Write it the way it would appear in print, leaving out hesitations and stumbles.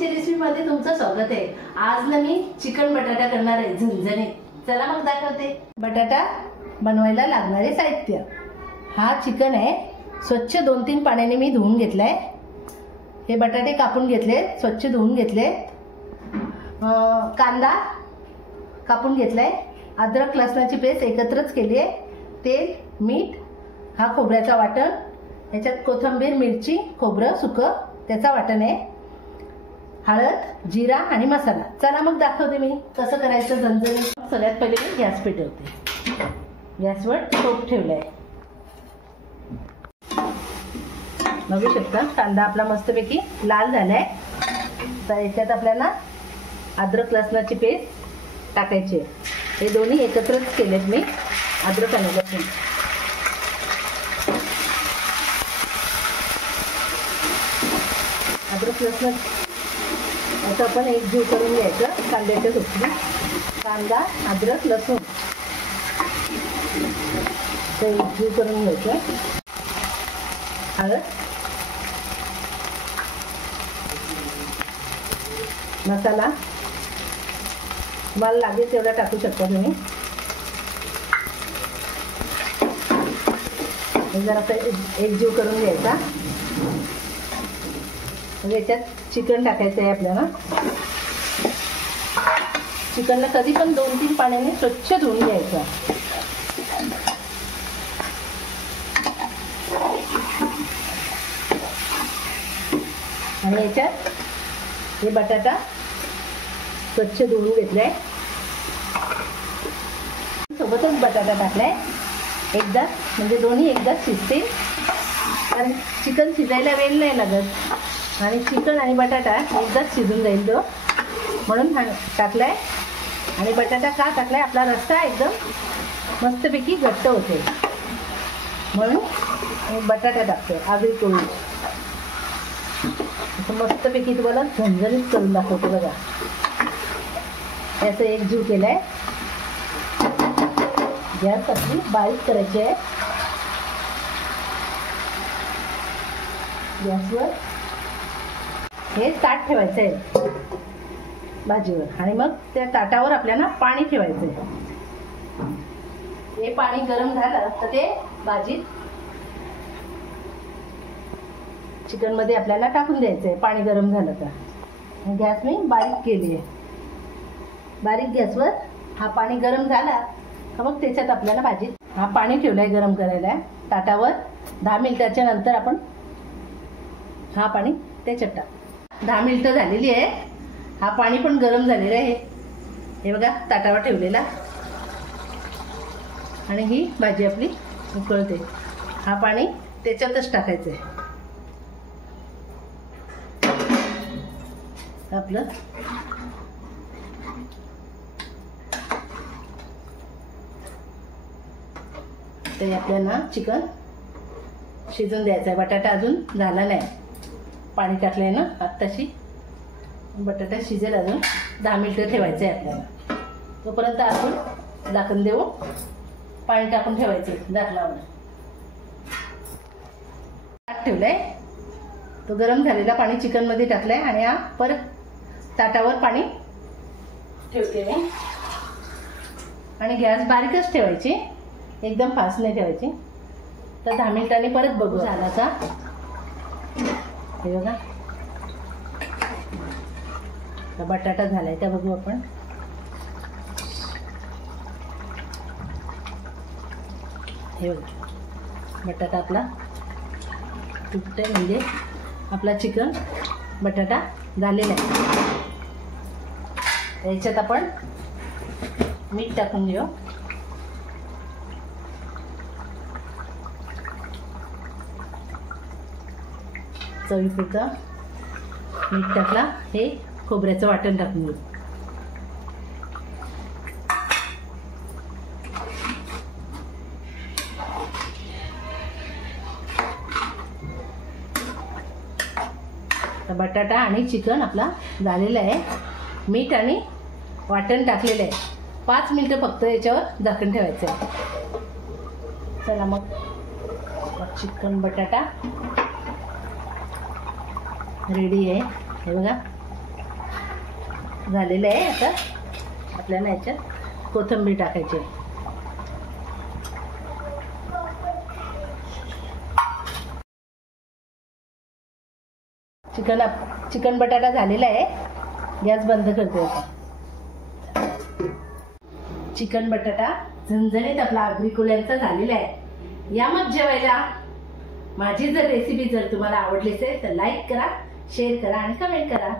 मम्मीच्या रेसिपीमध्ये तुमचं स्वागत आहे। आज ना मी चिकन बटाटा करणार आहे झणझणीत। चला मग दाखवते। बटाटा बनवायला लागणारे साहित्य, हा चिकन आहे, स्वच्छ 2-3 पाण्याने मी धुवून घेतलाय। हे बटाटे कापून घेतले, स्वच्छ धुवून घेतले। कांदा कापून घेतलाय, अद्रक लसणाची पेस्ट एकत्रच केली आहे, तेल, मीठ, हा खोबऱ्याचा वाटण, याच्यात कोथिंबीर, मिरची, खोबरं सुकं त्याचा वाटण आहे, हळद, जिरा आणि मसाला। चला मग दाखवते मी कसं करायचं झणझणीत। सगळ्यात पहिले मी गॅस पेटवते, गॅसवर टोप ठेवलाय। बघू शकता कांदा आपला मस्तपैकी लाल झालाय। तर याच्यात आपल्याला अद्रक लसणाची पेस्ट टाकायची आहे। हे दोन्ही एकत्रच केलेत मी, अद्रक आणि लसूण। अद्रक लसूण आता आपण एकजीव करून घ्यायचं कांद्याच्या सोबत। कांदा, अद्रक, लसूण ते एकजीव करून घ्यायचं। हळद, मसाला तुम्हाला लागेल तेवढा टाकू शकता तुम्ही। जरा एकजीव करून घ्यायचा। याच्यात चिकन टाकायचं आहे आपल्याला। चिकनला कधी पण 2-3 पाण्याने स्वच्छ धुवून घ्यायचं। आणि याच्यात हे बटाटा स्वच्छ धुवून घेतलाय, सोबतच बटाटा टाकलाय एकदा, म्हणजे दोन्ही एकदा शिजतील। कारण चिकन शिजायला वेळ नाही लागत आणि चिकन आणि बटाटा एकदाच शिजून जाईल तो, म्हणून टाकलाय। आणि बटाटा का टाकलाय, आपला रस्सा एकदम मस्तपैकी घट्ट होते, म्हणून बटाटा टाकते आगरी करून। मस्तपैकी तुम्हाला झणझणीत करून दाखवते बघा। याचं एकजीव केलाय। गॅस आपली बारीक करायची आहे। गॅसवर हे ताट ठेवायचं आहे भाजीवर, आणि मग त्या ताटावर आपल्याला पाणी ठेवायचं आहे। हे पाणी गरम झालं तर ते भाजीत चिकन मध्ये आपल्याला टाकून द्यायचं आहे। पाणी गरम झालं तर गॅस मी बारीक केली आहे। बारीक गॅसवर हा पाणी गरम झाला तर मग त्याच्यात आपल्याला भाजीत हा पाणी ठेवलाय गरम करायला ताटावर। 10 मिनिटाच्या नंतर आपण हा पाणी त्याच्यात टाक। 10 मिनिटं झालेली आहे, हा पाणी पण गरम झालेलं आहे। हे बघा ताटावर ठेवलेला, आणि ही भाजी आपली उकळते। हा पाणी त्याच्यातच टाकायचं आहे आपलं। ते आपल्याला चिकन शिजून द्यायचं आहे। बटाटा अजून झाला नाही, पाणी टाकलंय ना आत्ताशी, बटाटा शिजेल अजून 10 मिनिटं ठेवायचं आहे आपल्याला। तोपर्यंत आपण झाकण देऊन पाणी टाकून ठेवायचं झाकणावर। ताट ठेवलंय, तो गरम झालेला पाणी चिकन मध्ये टाकलाय, आणि हा परत ताटावर पाणी ठेवते मी। आणि गॅस बारीकच ठेवायची, एकदम फास्ट नाही ठेवायची। तर 10 मिनिटांनी परत बघू झाला का। हे बघा बटाटा झालाय त्या बघू आपण। हे बघा बटाटा आपला तुटते, म्हणजे आपला चिकन बटाटा झालेला आहे। याच्यात आपण मीठ टाकून घेऊ। चवीपुरता मीठ टाकला। हे खोबऱ्याचं वाटण टाकून घेऊ। बटाटा आणि चिकन आपला झालेला आहे। मीठ आणि वाटण टाकलेलं आहे। 5 मिनिटं फक्त याच्यावर झाकण ठेवायचं आहे। चला मग चिकन बटाटा रेडी आहे। हे बघा झालेलं आहे. आता आपल्याला याच्यात कोथिंबीर टाकायची. चिकन बटाटा झालेला आहे. गॅस बंद करते आता. चिकन बटाटा झणझणीत आपला आगरी कोल्ह्यांचा झालेला आहे. या मग जेवायला. माझी जर रेसिपी जर तुम्हाला आवडली असेल तर लाईक करा, शेअर करा आणि कमेंट करा.